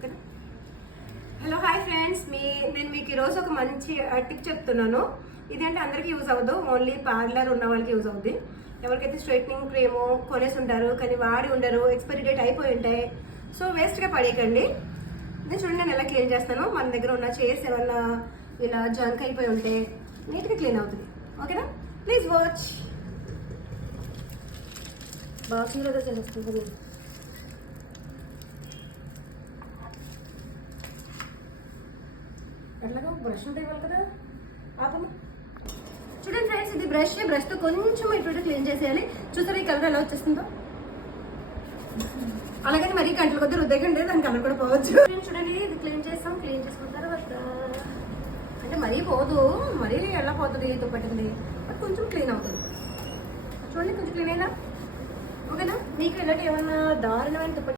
ఓకేనా. Hello hi friends, నేను మీకు ఈరోజు ఒక మంచి టిప్ చెప్తున్నాను. ఇదేంటే అందరికీ యూజ్ అవ్వదు, ఓన్లీ పార్లర్ ఉన్న వాళ్ళకి యూజ్ అవుద్ది. ఎవరికైతే స్ట్రైట్నింగ్ క్రీమ్ కొనేసి ఉంటారు కానీ వాడి ఉండరు, ఎక్స్పైరీ డేట్ అయిపోయి ఉంటాయి. సో వేస్ట్గా పడేయకండి. నేను చూడండి నేను ఎలా క్లీన్ చేస్తాను. మన దగ్గర ఉన్న చైర్స్ ఏమన్నా ఇలా జంక్ అయిపోయి ఉంటే నీట్గా క్లీన్ అవుతుంది. ఓకేనా, ప్లీజ్ వాచ్. బాక్సింగ్లో చేసేస్తుంది. ఎట్లాగా బ్రష్ ఉంటే ఇవ్వాలి కదా, ఆపము. చూడండి ఫ్రెండ్స్, ఇది బ్రష్తో కొంచెం ఇటు క్లీన్ చేసేయాలి. చూసారా ఈ కలర్ ఎలా వచ్చేస్తుందో. అలాగని మరీ కంట్లో కొద్ది రుద్దకండి, దాని కలర్ కూడా పోవచ్చు. చూడండి ఇది క్లీన్ చేస్తాం. క్లీన్ చేసుకున్న తర్వాత అంటే మరీ పోదు, మరీ ఎలా పోతుంది దుప్పటింది, బట్ కొంచెం క్లీన్ అవుతుంది. చూడండి కొంచెం క్లీన్ అయినా. ఓకేనా, మీకు ఇలాంటి ఏమన్నా దారుణమైన దుప్పటి